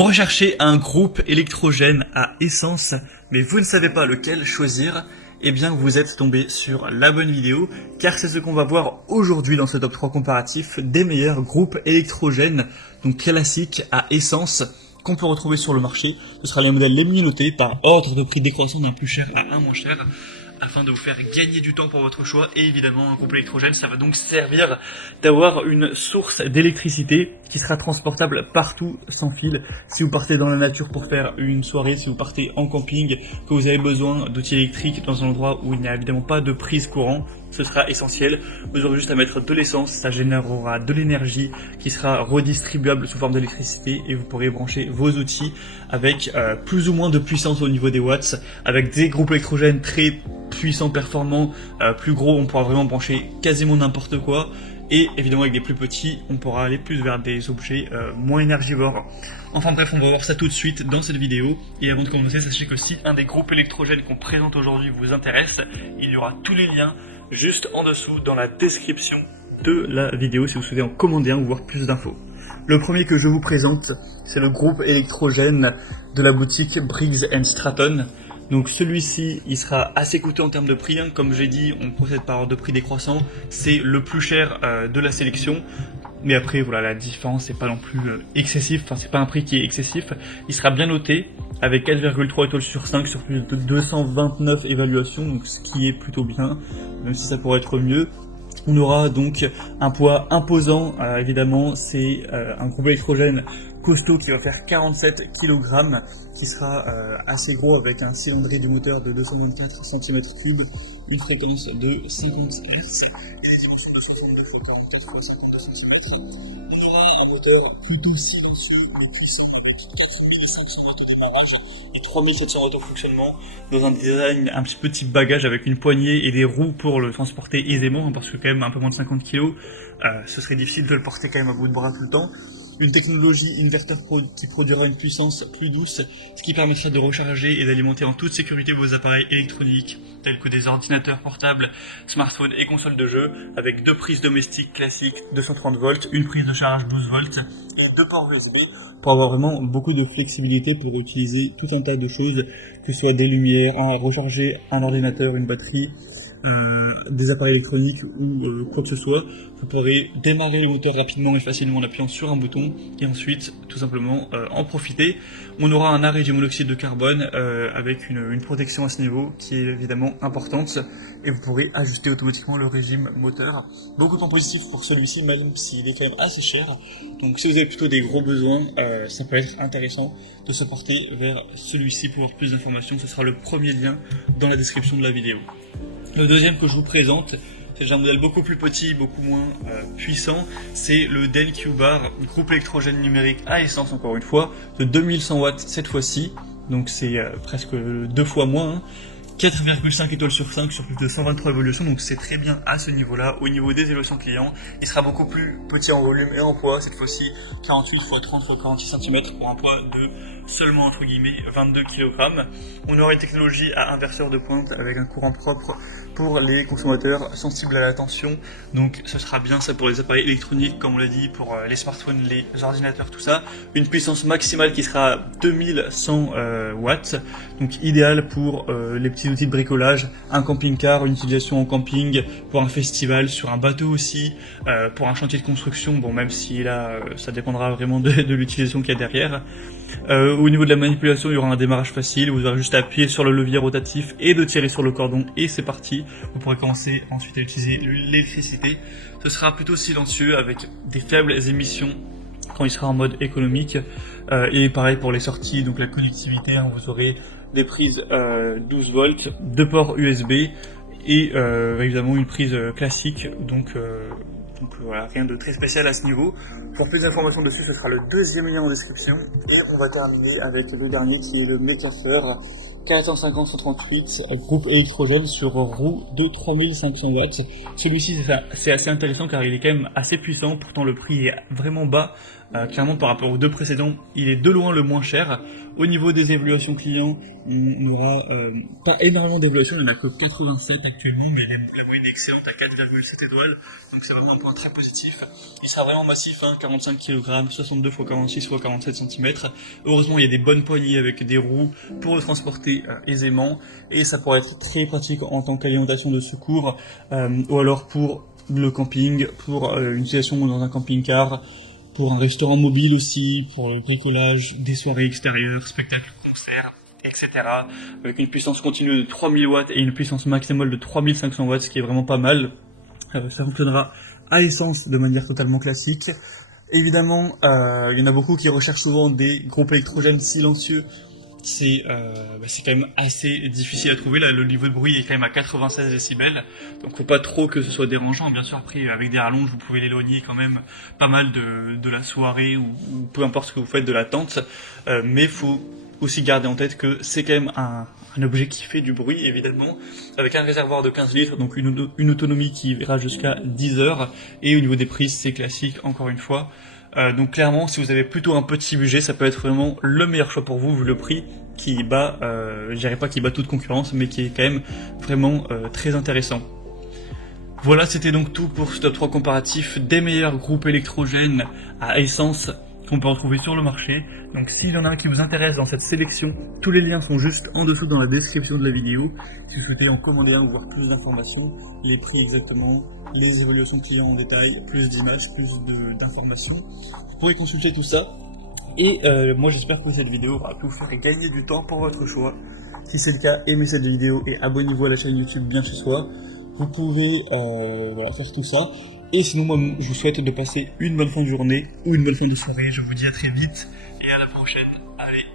Vous recherchez un groupe électrogène à essence, mais vous ne savez pas lequel choisir. Eh bien, vous êtes tombé sur la bonne vidéo, car c'est ce qu'on va voir aujourd'hui dans ce top 3 comparatif des meilleurs groupes électrogènes, donc classiques à essence, qu'on peut retrouver sur le marché. Ce sera les modèles les mieux notés par ordre de prix décroissant d'un plus cher à un moins cher, afin de vous faire gagner du temps pour votre choix. Et évidemment, un groupe électrogène, ça va donc servir d'avoir une source d'électricité qui sera transportable partout sans fil. Si vous partez dans la nature pour faire une soirée, si vous partez en camping, que vous avez besoin d'outils électriques dans un endroit où il n'y a évidemment pas de prise courant, ce sera essentiel. Vous aurez juste à mettre de l'essence, ça générera de l'énergie qui sera redistribuable sous forme d'électricité et vous pourrez brancher vos outils avec plus ou moins de puissance au niveau des watts. Avec des groupes électrogènes très puissants, performants, plus gros, on pourra vraiment brancher quasiment n'importe quoi. Et évidemment avec des plus petits, on pourra aller plus vers des objets moins énergivores. Enfin bref, on va voir ça tout de suite dans cette vidéo. Et avant de commencer, sachez que si un des groupes électrogènes qu'on présente aujourd'hui vous intéresse, il y aura tous les liens juste en dessous dans la description de la vidéo si vous souhaitez en commander un ou voir plus d'infos. Le premier que je vous présente, c'est le groupe électrogène de la boutique Briggs & Stratton. Donc celui-ci, il sera assez coûteux en termes de prix, hein. Comme j'ai dit, on procède par ordre de prix décroissant. C'est le plus cher de la sélection. Mais après, voilà, la différence n'est pas non plus excessif. Enfin, c'est pas un prix qui est excessif. Il sera bien noté avec 4,3 étoiles sur 5 sur plus de 229 évaluations. Donc ce qui est plutôt bien, même si ça pourrait être mieux. On aura donc un poids imposant, évidemment, c'est un groupe électrogène costaud qui va faire 47 kg, qui sera assez gros avec un cylindrée du moteur de 224 cm3, une fréquence de 50 Hz, une dimension de 62 x 44 x 52 cm. On aura un moteur plutôt silencieux mais puissant avec 4500 watts de démarrage et 3700 watts de fonctionnement, dans un design un petit peu type bagage avec une poignée et des roues pour le transporter aisément, hein, parce que quand même un peu moins de 50 kg, ce serait difficile de le porter quand même à bout de bras tout le temps. Une technologie inverter qui produira une puissance plus douce, ce qui permettra de recharger et d'alimenter en toute sécurité vos appareils électroniques, tels que des ordinateurs portables, smartphones et consoles de jeux, avec deux prises domestiques classiques 230 volts, une prise de charge 12 volts et deux ports USB, pour avoir vraiment beaucoup de flexibilité pour utiliser tout un tas de choses, que ce soit des lumières, recharger un ordinateur, une batterie, des appareils électroniques ou quoi que ce soit. Vous pourrez démarrer le moteur rapidement et facilement en appuyant sur un bouton et ensuite tout simplement en profiter. On aura un arrêt du monoxyde de carbone avec une protection à ce niveau qui est évidemment importante, et vous pourrez ajuster automatiquement le régime moteur. Beaucoup de points positifs pour celui-ci, même s'il est quand même assez cher. Donc si vous avez plutôt des gros besoins, ça peut être intéressant de se porter vers celui-ci pour avoir plus d'informations. Ce sera le premier lien dans la description de la vidéo. Le deuxième que je vous présente, c'est un modèle beaucoup plus petit, beaucoup moins puissant. C'est le Dell Q-Bar, groupe électrogène numérique à essence encore une fois, de 2100 watts cette fois-ci. Donc c'est presque 2 fois moins, hein. 4,5 étoiles sur 5 sur plus de 123 évolutions, donc c'est très bien à ce niveau-là. Au niveau des évolutions clients, il sera beaucoup plus petit en volume et en poids, cette fois-ci 48 x 30 x 46 cm pour un poids de seulement entre guillemets 22 kg. On aura une technologie à inverseur de pointe avec un courant propre pour les consommateurs sensibles à la tension, donc ce sera bien ça pour les appareils électroniques, comme on l'a dit, pour les smartphones, les ordinateurs, tout ça. Une puissance maximale qui sera 2100 watts, donc idéal pour les petits outils de bricolage, un camping-car, une utilisation en camping, pour un festival, sur un bateau aussi, pour un chantier de construction, bon même si là ça dépendra vraiment de l'utilisation qu'il y a derrière. Au niveau de la manipulation, il y aura un démarrage facile, vous aurez juste à appuyer sur le levier rotatif et de tirer sur le cordon et c'est parti. Vous pourrez commencer ensuite à utiliser l'électricité. Ce sera plutôt silencieux avec des faibles émissions quand il sera en mode économique. Et pareil pour les sorties, donc la connectivité, hein, vous aurez des prises 12 volts, deux ports USB et évidemment une prise classique, donc voilà, rien de très spécial à ce niveau. Pour plus d'informations dessus, ce sera le deuxième lien en description. Et on va terminer avec le dernier qui est le Mecafer 450-138 groupe électrogène sur roue de 3500 watts. Celui-ci c'est assez intéressant car il est quand même assez puissant, pourtant le prix est vraiment bas. Clairement par rapport aux deux précédents, il est de loin le moins cher. Au niveau des évaluations clients, on n'aura pas énormément d'évaluations, il n'y en a que 87 actuellement, mais la moyenne est excellente à 4,7 étoiles, donc c'est vraiment un point très positif. Il sera vraiment massif, hein, 45 kg, 62 x 46 x 47 cm. Heureusement il y a des bonnes poignées avec des roues pour le transporter aisément, et ça pourrait être très pratique en tant qu'alimentation de secours, ou alors pour le camping, pour une utilisation dans un camping-car, pour un restaurant mobile aussi, pour le bricolage, des soirées extérieures, spectacles, concerts, etc. Avec une puissance continue de 3000 watts et une puissance maximale de 3500 watts, ce qui est vraiment pas mal. Ça fonctionnera à essence de manière totalement classique. Évidemment, il y en a beaucoup qui recherchent souvent des groupes électrogènes silencieux. C'est quand même assez difficile à trouver. Là, le niveau de bruit est quand même à 96 décibels, donc faut pas trop que ce soit dérangeant. Bien sûr, après avec des rallonges, vous pouvez l'éloigner quand même pas mal de la soirée ou peu importe ce que vous faites de la tente, mais faut aussi garder en tête que c'est quand même un objet qui fait du bruit, évidemment, avec un réservoir de 15 litres, donc une autonomie qui ira jusqu'à 10 heures, et au niveau des prises, c'est classique, encore une fois. Donc clairement, si vous avez plutôt un petit budget, ça peut être vraiment le meilleur choix pour vous, vu le prix qui bat, je dirais pas qu'il bat toute concurrence, mais qui est quand même vraiment très intéressant. Voilà, c'était donc tout pour ce top 3 comparatif des meilleurs groupes électrogènes à essence qu'on peut retrouver sur le marché. Donc s'il y en a un qui vous intéresse dans cette sélection, tous les liens sont juste en dessous dans la description de la vidéo. Si vous souhaitez en commander un ou voir plus d'informations, les prix exactement, les évaluations clients en détail, plus d'images, plus d'informations, vous pourrez consulter tout ça. Et moi j'espère que cette vidéo va vous faire gagner du temps pour votre choix. Si c'est le cas, aimez cette vidéo et abonnez-vous à la chaîne YouTube Bien Chez Soi. Vous pouvez voilà, faire tout ça. Et sinon, moi, je vous souhaite de passer une bonne fin de journée ou une bonne fin de soirée. Je vous dis à très vite et à la prochaine. Allez.